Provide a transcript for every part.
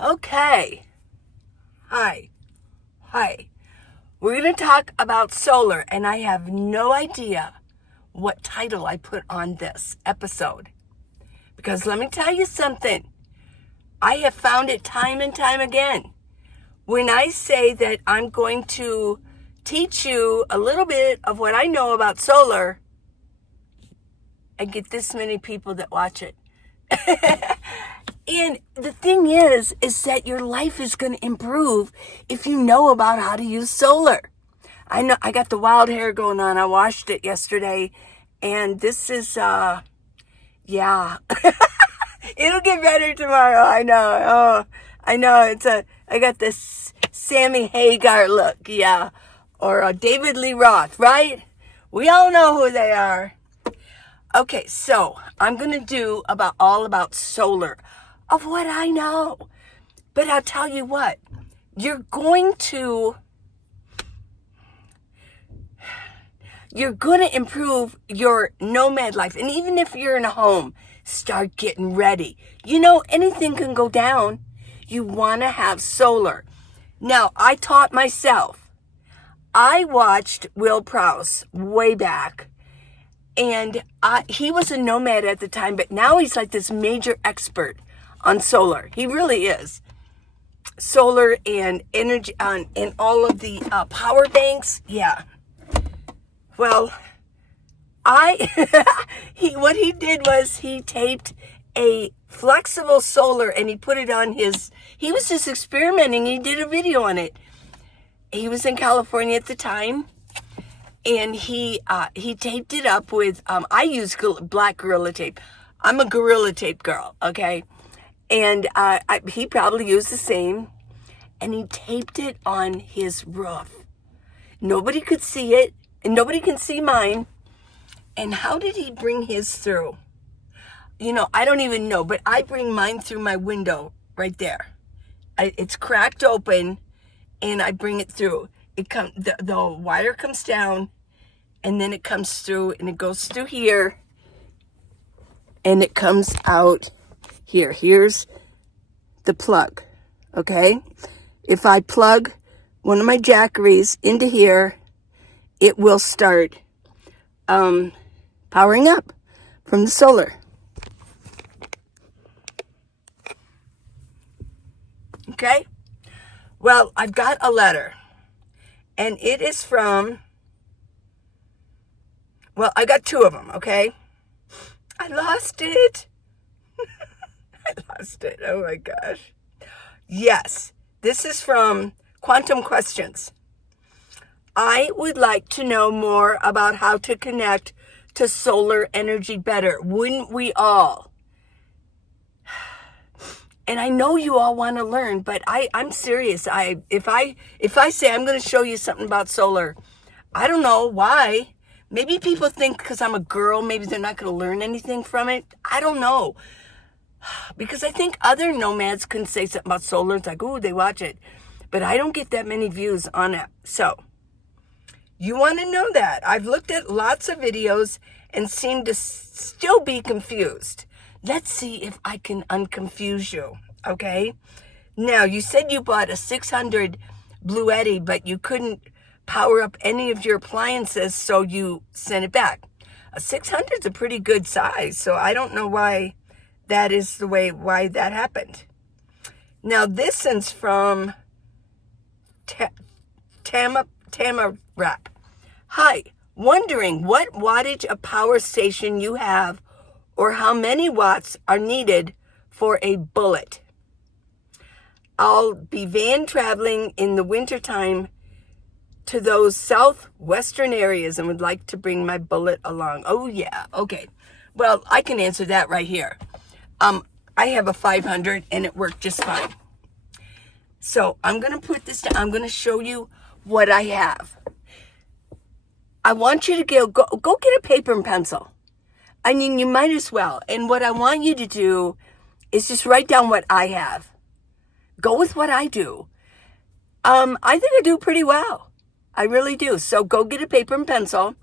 Okay. Hi. We're going to talk about solar, and I have no idea what title I put on this episode. Because let me tell you something. I have found it time and time again. When I say that I'm going to teach you a little bit of what I know about solar, I get this many people that watch it. And the thing is that your life is going to improve if you know about how to use solar. I know I got the wild hair going on. I washed it yesterday, and this is, yeah. It'll get better tomorrow. I know. Oh, I know. I got this Sammy Hagar look. Yeah. Or David Lee Roth, right? We all know who they are. Okay, so I'm going to do all about solar of what I know. But I'll tell you what, you're going to improve your nomad life. And even if you're in a home, start getting ready. You know, anything can go down. You want to have solar. Now, I taught myself. I watched Will Prowse way back. And he was a nomad at the time, but now he's like this major expert on solar. He really is. Solar and energy and all of the power banks. Yeah. Well, what he did was he taped a flexible solar and he put it on he was just experimenting. He did a video on it. He was in California at the time. And he taped it up with, I use black Gorilla Tape. I'm a Gorilla Tape girl, okay? And he probably used the same. And he taped it on his roof. Nobody could see it, and nobody can see mine. And how did he bring his through? You know, I don't even know, but I bring mine through my window right there. It's cracked open, and I bring it through. The wire comes down, and then it comes through, and it goes through here, and it comes out here. Here's the plug, okay? If I plug one of my jackeries into here, it will start powering up from the solar. Okay? Well, I've got a letter, and it is from... Well, I got two of them, okay? I lost it. I lost it. Oh, my gosh. Yes, this is from Quantum Questions. I would like to know more about how to connect to solar energy better. Wouldn't we all? And I know you all want to learn, but I'm serious. If I say I'm going to show you something about solar, I don't know why. Maybe people think because I'm a girl, maybe they're not going to learn anything from it. I don't know. Because I think other nomads can say something about solar. It's like, ooh, they watch it. But I don't get that many views on it. So, you want to know that. I've looked at lots of videos and seem to still be confused. Let's see if I can unconfuse you, okay? Now, you said you bought a 600 Bluetti, but you couldn't power up any of your appliances, so you sent it back. A 600 is a pretty good size, so I don't know why that is why that happened. Now, this is from Tamarap. Hi, wondering what wattage of power station you have or how many watts are needed for a bullet. I'll be van traveling in the wintertime to those southwestern areas and would like to bring my bullet along. Oh, yeah. Okay. Well, I can answer that right here. I have a 500 and it worked just fine. So I'm going to put this down. I'm going to show you what I have. I want you to go get a paper and pencil. I mean, you might as well. And what I want you to do is just write down what I have. Go with what I do. I think I do pretty well. I really do. So go get a paper and pencil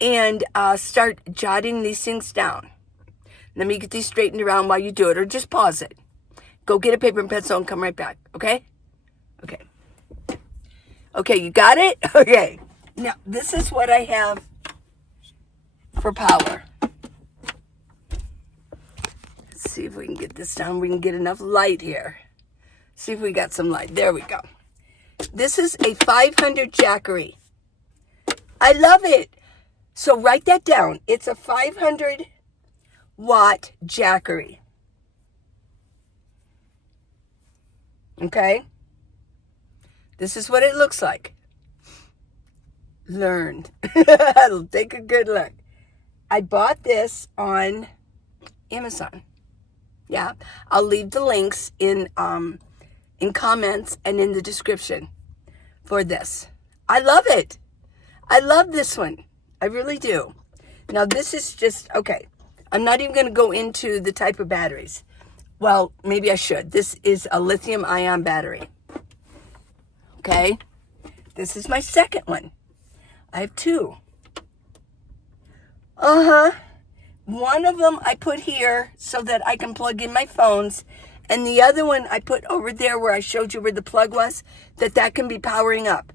and start jotting these things down. Let me get these straightened around while you do it, or just pause it. Go get a paper and pencil and come right back, okay? Okay. Okay, you got it? Okay. Now, this is what I have for power. Let's see if we can get this down. We can get enough light here. See if we got some light. There we go. This is a 500 Jackery. I love it. So write that down. It's a 500 watt Jackery. Okay? This is what it looks like. Learned. Take a good look. I bought this on Amazon. Yeah. I'll leave the links in comments and in the description for this. I love it. I love this one. I really do. Now this is just, okay. I'm not even going to go into the type of batteries. Well, maybe I should. This is a lithium ion battery. Okay. This is my second one. I have two. One of them I put here so that I can plug in my phones. And the other one I put over there where I showed you where the plug was, that can be powering up.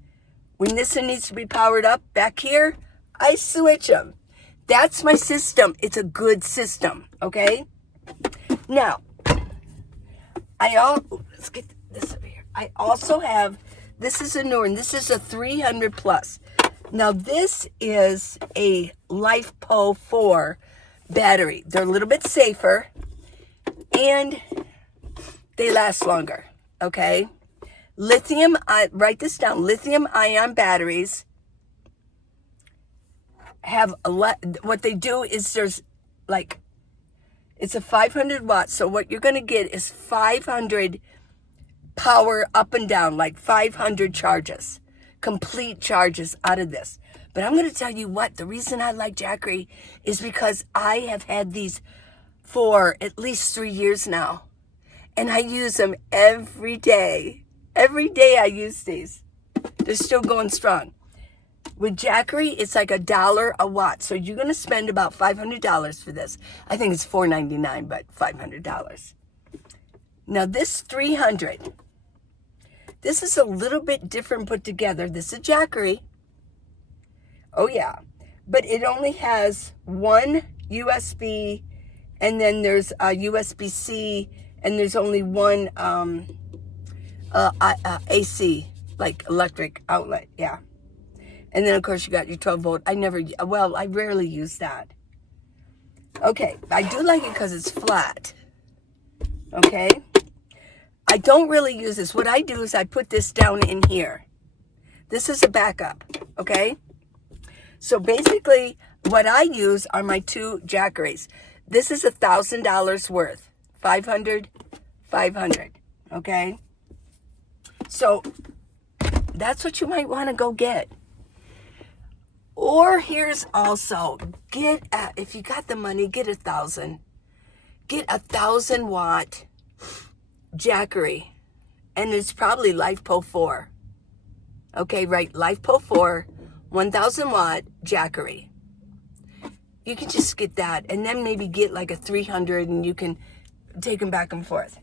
When this one needs to be powered up back here, I switch them. That's my system. It's a good system, okay? Now, let's get this over here. I also have, this is a new one. This is a 300 plus. Now, this is a LiFePO4 battery. They're a little bit safer, and they last longer, okay? Lithium, write this down, lithium ion batteries have what they do is there's like, it's a 500 watts. So what you're going to get is 500 power up and down, like 500 charges, complete charges out of this. But I'm going to tell you what, the reason I like Jackery is because I have had these for at least 3 years now. And I use them every day. Every day I use these. They're still going strong. With Jackery, it's like $1 a watt. So you're going to spend about $500 for this. I think it's $4.99, but $500. Now this 300, this is a little bit different put together. This is Jackery. Oh yeah. But it only has one USB, and then there's a USB-C, and there's only one AC, like electric outlet, yeah. And then, of course, you got your 12 volt. I rarely use that. Okay, I do like it because it's flat. Okay? I don't really use this. What I do is I put this down in here. This is a backup, okay? So basically, what I use are my two Jackeries. This is $1,000 worth. 500, 500, okay? So that's what you might want to go get. Or here's also, if you got the money, get 1,000. Get 1,000 watt Jackery. And it's probably LiFePO4. Okay, right, LiFePO4, 1,000 watt Jackery. You can just get that, and then maybe get like a 300, and you can take them back and forth.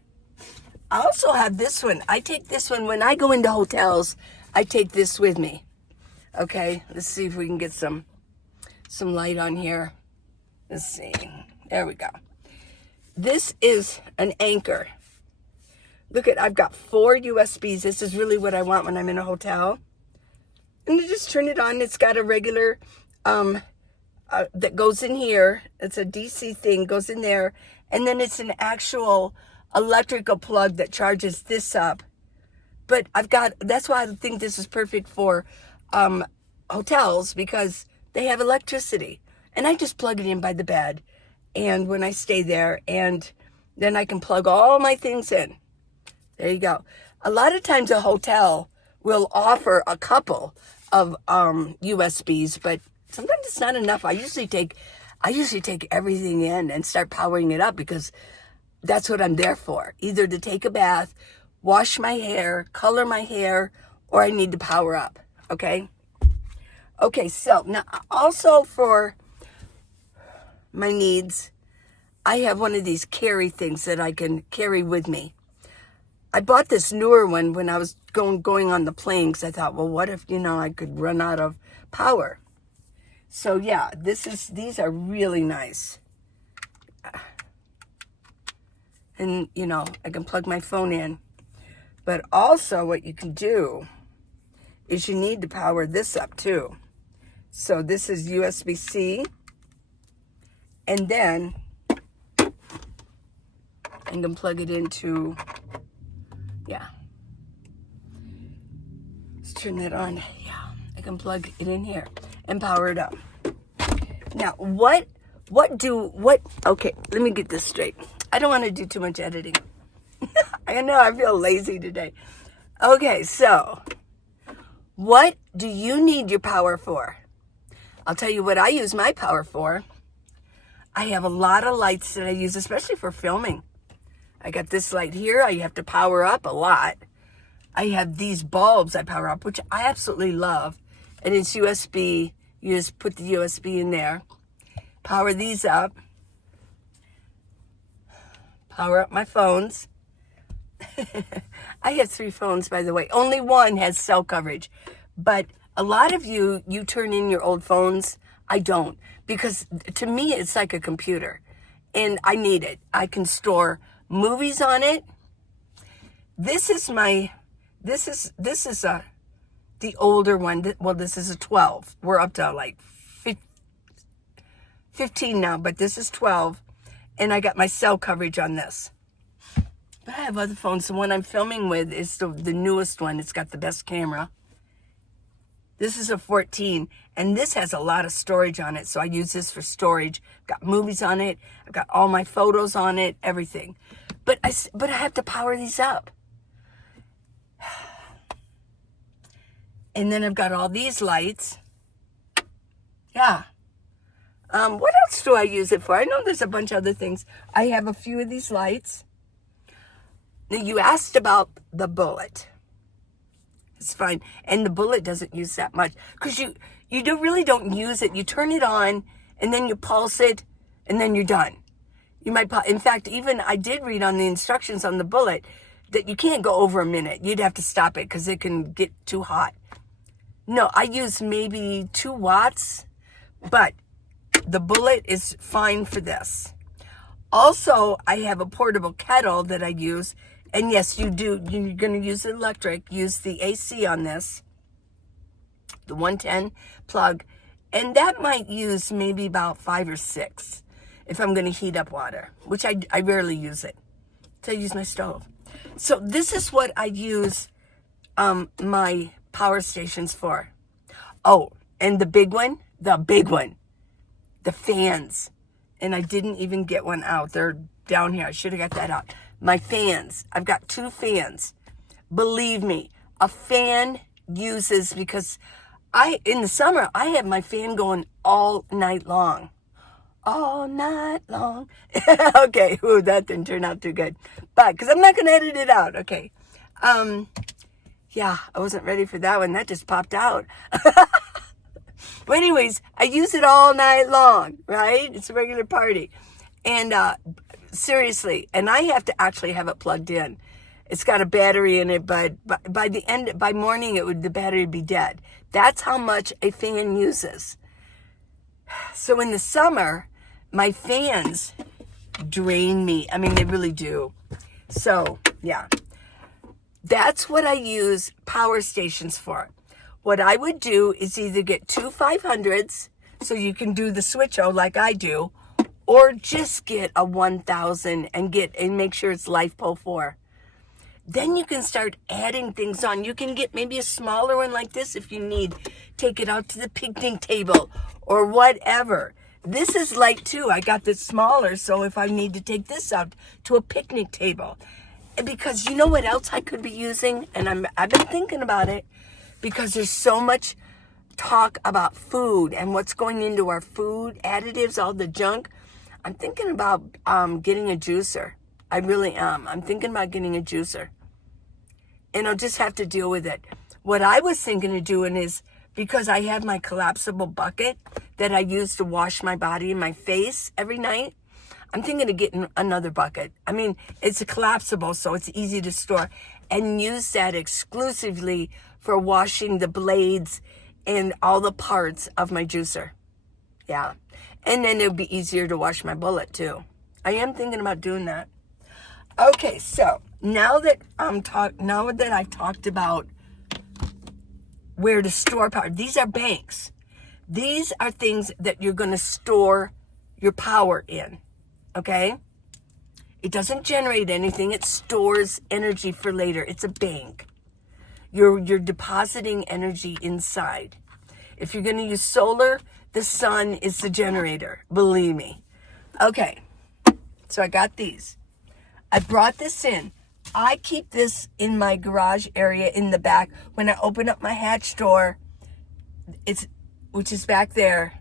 I also have this one. I take this one when I go into hotels. I take this with me. Okay, let's see if we can get some light on here. Let's see. There we go. This is an anchor. Look I've got 4 USBs. This is really what I want when I'm in a hotel. And you just turn it on. It's got a regular that goes in here. It's a DC thing, goes in there. And then it's an actual electrical plug that charges this up. But that's why I think this is perfect for hotels, because they have electricity. And I just plug it in by the bed. And when I stay there, and then I can plug all my things in. There you go. A lot of times a hotel will offer a couple of USBs, but sometimes it's not enough. I usually take everything in and start powering it up, because that's what I'm there for. Either to take a bath, wash my hair, color my hair, or I need to power up. Okay? Okay, so now also for my needs, I have one of these carry things that I can carry with me. I bought this newer one when I was going on the plane, because I thought, well, what if, I could run out of power? So yeah, these are really nice. And, I can plug my phone in. But also what you can do is you need to power this up too. So this is USB-C. And then I can plug it into, let's turn that on. Yeah, I can plug it in here and power it up. Now, okay, let me get this straight. I don't want to do too much editing. I know, I feel lazy today. Okay, so what do you need your power for? I'll tell you what I use my power for. I have a lot of lights that I use, especially for filming. I got this light here. I have to power up a lot. I have these bulbs I power up, which I absolutely love. And it's USB. You just put the USB in there. Power these up. Power up my phones. I have 3 phones, by the way. Only one has cell coverage. But a lot of you turn in your old phones. I don't. Because to me, it's like a computer. And I need it. I can store movies on it. This is the older one. Well, this is a 12. We're up to like 15 now, but this is 12. And I got my cell coverage on this. But I have other phones. The one I'm filming with is the newest one. It's got the best camera. This is a 14, and this has a lot of storage on it, so I use this for storage. I've got movies on it. I've got all my photos on it, everything. But I have to power these up. And then I've got all these lights. Yeah. What else do I use it for? I know there's a bunch of other things. I have a few of these lights. Now, you asked about the bullet. It's fine. And the bullet doesn't use that much. Because you really don't use it. You turn it on, and then you pulse it, and then you're done. You might, in fact, even I did read on the instructions on the bullet that you can't go over a minute. You'd have to stop it because it can get too hot. No, I use maybe 2 watts, but the bullet is fine for this. Also, I have a portable kettle that I use. And yes, you're going to use the electric. Use the AC on this, the 110 plug. And that might use maybe about 5 or 6 if I'm going to heat up water, which I rarely use it. So I use my stove. So this is what I use my power stations for. Oh, and the big one, the fans. And I didn't even get one out. They're down here. I should have got that out. My fans. I've got 2 fans. Believe me, a fan uses, because in the summer, I have my fan going all night long. All night long. Okay, ooh, that didn't turn out too good. But, because I'm not going to edit it out. Okay. Yeah, I wasn't ready for that one. That just popped out. But anyways, I use it all night long, right? It's a regular party. And seriously, and I have to actually have it plugged in. It's got a battery in it, but by morning, the battery would be dead. That's how much a fan uses. So in the summer, my fans drain me. I mean, they really do. So, yeah. That's what I use power stations for. What I would do is either get 2 500s, so you can do the switch-o like I do, or just get a 1000 and make sure it's LiFePO 4. Then you can start adding things on. You can get maybe a smaller one like this if you need. Take it out to the picnic table or whatever. This is light too. I got this smaller, so if I need to take this out to a picnic table. Because you know what else I could be using? And I've been thinking about it, because there's so much talk about food and what's going into our food, additives, all the junk. I'm thinking about getting a juicer. I really am. I'm thinking about getting a juicer. And I'll just have to deal with it. What I was thinking of doing is, because I have my collapsible bucket that I use to wash my body and my face every night, I'm thinking of getting another bucket. I mean, it's collapsible, so it's easy to store, and use that exclusively for washing the blades and all the parts of my juicer. Yeah. And then it'll be easier to wash my bullet too. I am thinking about doing that. Okay, so now that I've talked about where to store power, these are banks. These are things that you're going to store your power in. Okay? It doesn't generate anything. It stores energy for later. It's a bank. You're depositing energy inside. If you're going to use solar, the sun is the generator. Believe me. Okay. So I got these. I brought this in. I keep this in my garage area in the back. When I open up my hatch door, which is back there,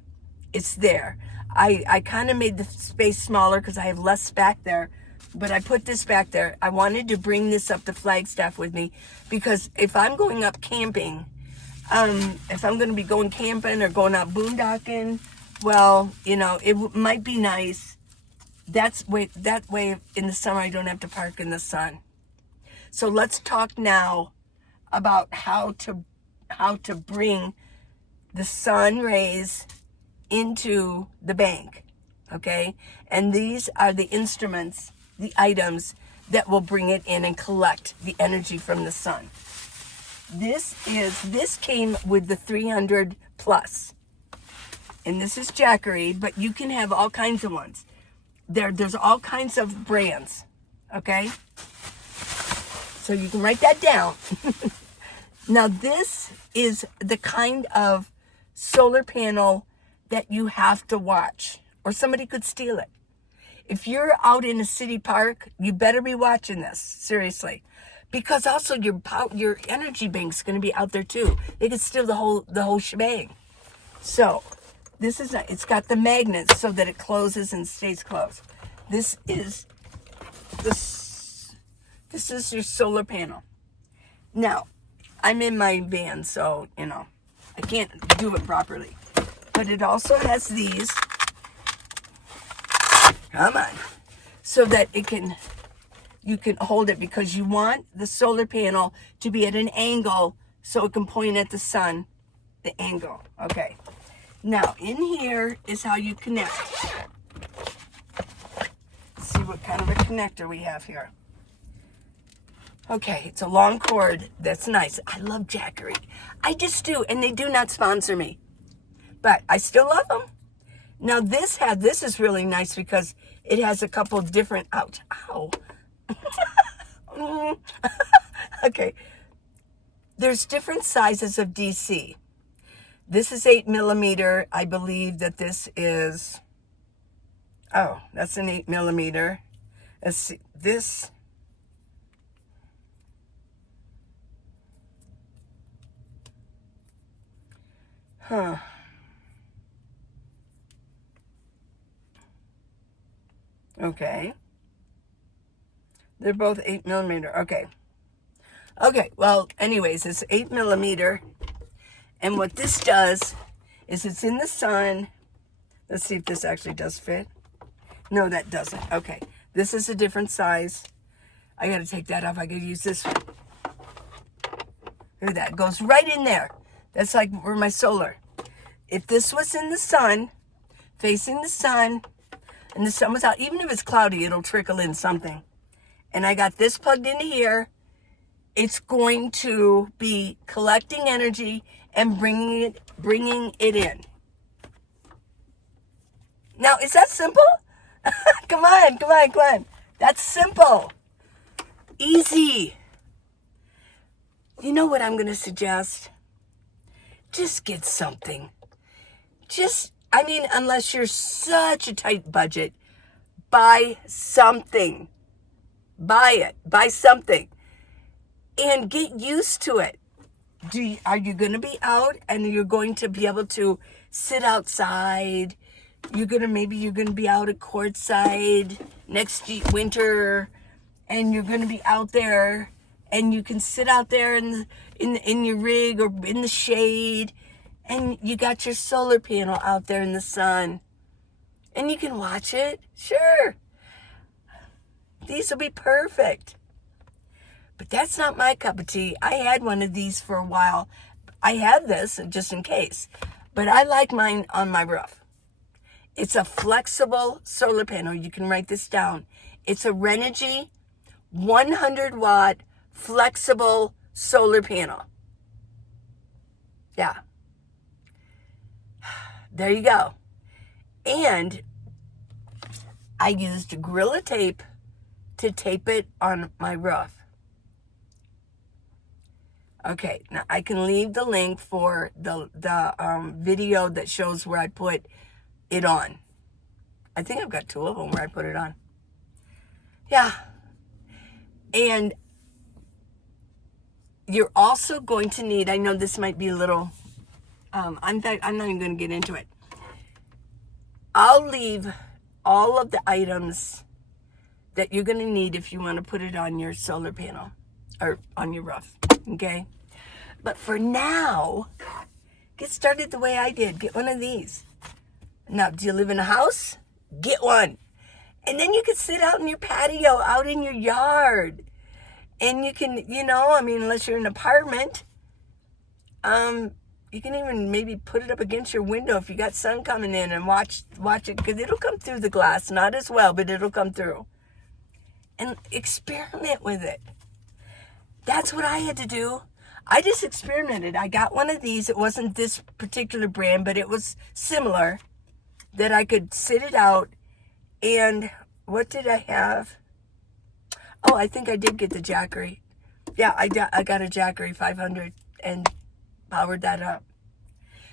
it's there. I kind of made the space smaller because I have less back there, but I put this back there. I wanted to bring this up to Flagstaff with me because if I'm going up camping, if I'm going to be going camping or going out boondocking, well, it might be nice. That way in the summer I don't have to park in the sun. So let's talk now about how to bring the sun rays into the bank, okay? And these are the instruments, the items that will bring it in and collect the energy from the sun. This came with the 300 plus, and this is Jackery, but you can have all kinds of ones. There's all kinds of brands, okay? So you can write that down. Now this is the kind of solar panel that you have to watch, or somebody could steal it. If you're out in a city park, you better be watching this, seriously. Because also your energy bank's going to be out there too. They could steal the whole shebang. So this is it's got the magnets so that it closes and stays closed. This is your solar panel. Now, I'm in my van, so I can't do it properly. But it also has these. Come on. So that you can hold it, because you want the solar panel to be at an angle so it can point at the sun, the angle. Okay. Now, in here is how you connect. Let's see what kind of a connector we have here. Okay, it's a long cord. That's nice. I love Jackery. I just do, and they do not sponsor me. But I still love them. Now, this is really nice because it has a couple different, ow. Okay. There's different sizes of DC. This is 8 millimeter. I believe that this is, that's an 8 millimeter. Let's see, this. Okay. They're both 8 millimeter. Okay. Okay, well, anyways, it's 8 millimeter. And what this does is it's in the sun. Let's see if this actually does fit. No, that doesn't. Okay. This is a different size. I got to take that off. I got to use this one. Look at that. It goes right in there. That's like for my solar. If this was in the sun, facing the sun, and the sun was out, even if it's cloudy, it'll trickle in something. And I got this plugged into here. It's going to be collecting energy and bringing it in. Now, is that simple? Come on. That's simple. Easy. You know what I'm going to suggest? Just get something. Unless you're such a tight budget, buy something. Buy it. Buy something. And get used to it. Are you going to be out and you're going to be able to sit outside? Maybe you're going to be out at courtside next winter, and you're going to be out there, and you can sit out there in your rig or in the shade, and you got your solar panel out there in the sun, and you can watch it. Sure. These will be perfect. But that's not my cup of tea. I had one of these for a while. I have this just in case. But I like mine on my roof. It's a flexible solar panel. You can write this down. It's a Renogy 100 watt flexible solar panel. Yeah. There you go. And I used Gorilla Tape to tape it on my roof. Okay, now I can leave the link for the video that shows where I put it on. I think I've got 2 of them where I put it on. Yeah. And you're also going to need, I know this might be a little, in fact, I'm not even going to get into it. I'll leave all of the items that you're going to need if you want to put it on your solar panel or on your roof, okay? But for now, get started the way I did. Get one of these. Now, do you live in a house? Get one. And then you can sit out in your patio, out in your yard. And you can, unless you're in an apartment, you can even maybe put it up against your window if you got sun coming in and watch it, because it'll come through the glass. Not as well, but it'll come through. And experiment with it. That's what I had to do. I just experimented. I got one of these. It wasn't this particular brand, but it was similar, that I could sit it out. And what did I have? Oh, I think I did get the Jackery. Yeah, I got a Jackery 500 and powered that up.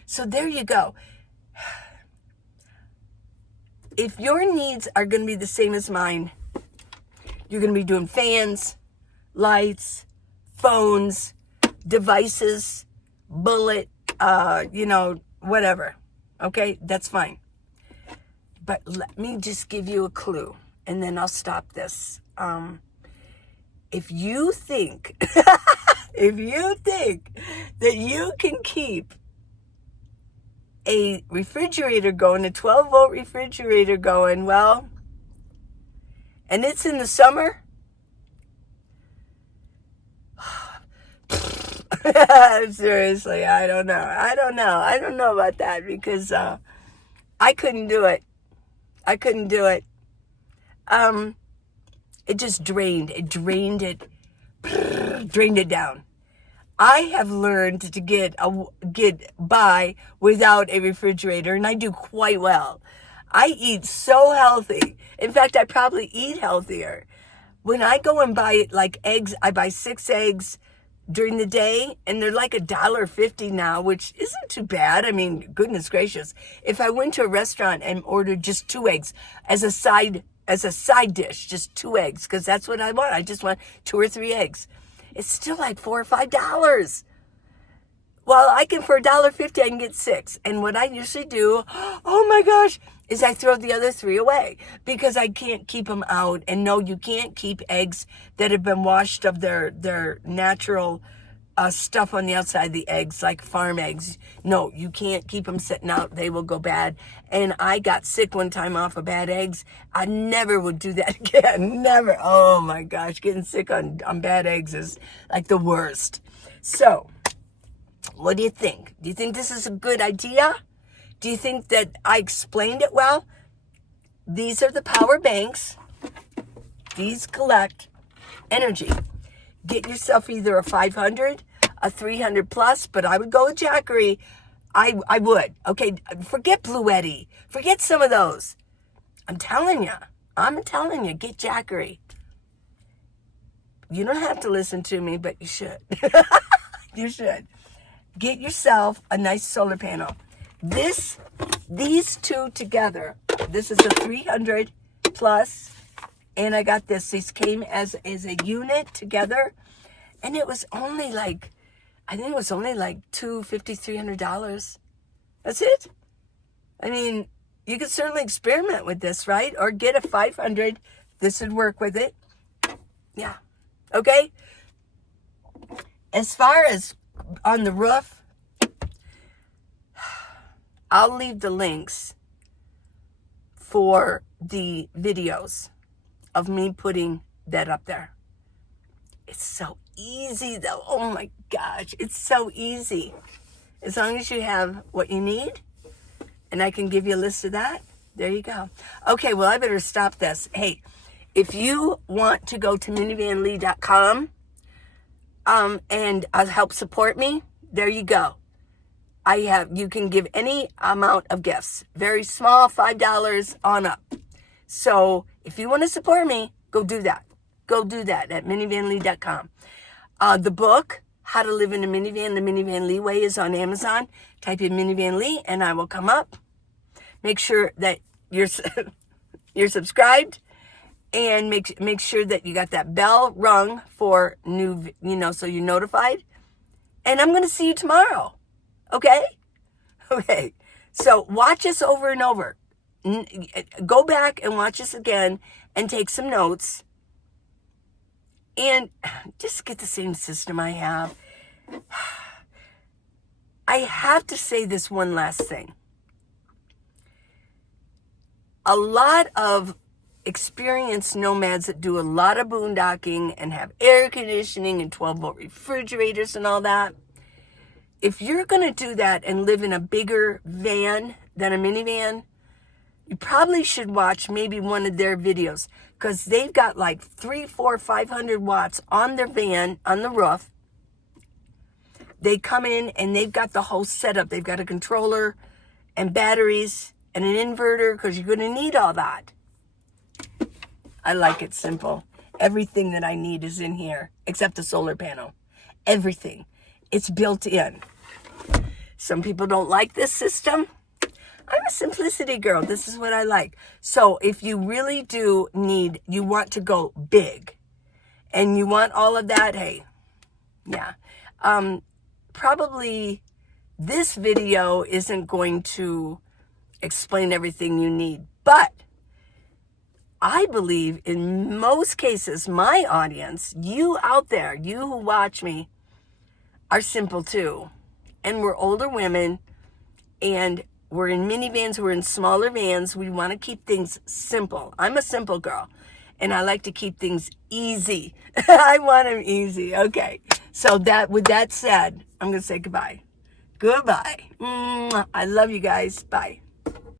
So there you go. If your needs are going to be the same as mine, you're going to be doing fans, lights, phones, devices, bullet, whatever. Okay, that's fine. But let me just give you a clue, and then I'll stop this. If you think, that you can keep a refrigerator going, a 12-volt refrigerator going, well, and it's in the summer, seriously, I don't know about that, because I couldn't do it. It just drained it down. I have learned to get by without a refrigerator, and I do quite well. I eat so healthy. In fact, I probably eat healthier. When I go and buy like eggs, I buy 6 eggs during the day, and they're like $1.50 now, which isn't too bad. I mean, goodness gracious. If I went to a restaurant and ordered just 2 eggs as a side dish, just 2 eggs, because that's what I want. I just want 2 or 3 eggs. It's still like $4 or $5. Well, for $1.50, I can get 6. And what I usually do, oh my gosh, is I throw the other 3 away, because I can't keep them out. And no, you can't keep eggs that have been washed of their natural stuff on the outside of the eggs, like farm eggs. No, you can't keep them sitting out. They will go bad. And I got sick one time off of bad eggs. I never would do that again. Never. Oh my gosh, getting sick on bad eggs is like the worst. So, what do you think? Do you think this is a good idea? Do you think that I explained it well? These are the power banks. These collect energy. Get yourself either a 500, a 300 plus, but I would go with Jackery. I would. Okay, forget Bluetti. Forget some of those. I'm telling you, get Jackery. You don't have to listen to me, but you should. You should. Get yourself a nice solar panel. These 2 together, this is a 300 plus, and I got this. These came as a unit together, and it was only like, I think it was only like $250, $300. That's it. I mean, you could certainly experiment with this, right? Or get a 500. This would work with it. Yeah. Okay. As far as on the roof, I'll leave the links for the videos of me putting that up there. It's so easy though. Oh my gosh, it's so easy. As long as you have what you need, and I can give you a list of that, there you go. Okay, well, I better stop this. Hey, if you want to go to minivanlee.com and help support me, there you go. You can give any amount of gifts, very small, $5 on up. So if you want to support me, go do that. Go do that at minivanlee.com. The book, How to Live in a Minivan, the Minivan Lee Way, is on Amazon. Type in Minivan Lee and I will come up. Make sure that you're subscribed, and make sure that you got that bell rung for new, so you're notified. And I'm going to see you tomorrow. Okay? Okay. So watch us over and over. Go back and watch us again and take some notes. And just get the same system I have. I have to say this one last thing. A lot of experienced nomads that do a lot of boondocking and have air conditioning and 12-volt refrigerators and all that, if you're going to do that and live in a bigger van than a minivan, you probably should watch maybe one of their videos, because they've got like 300, 400, 500 watts on their van, on the roof. They come in and they've got the whole setup. They've got a controller and batteries and an inverter, because you're going to need all that. I like it simple. Everything that I need is in here, except the solar panel. Everything. It's built in. Some people don't like this system. I'm a simplicity girl. This is what I like. So if you really do you want to go big and you want all of that, hey, yeah. Probably this video isn't going to explain everything you need, but I believe in most cases, my audience, you out there, you who watch me, are simple too. And we're older women, and we're in minivans, we're in smaller vans. We want to keep things simple. I'm a simple girl, and I like to keep things easy. I want them easy. Okay. So with that said, I'm going to say goodbye. Goodbye. I love you guys. Bye.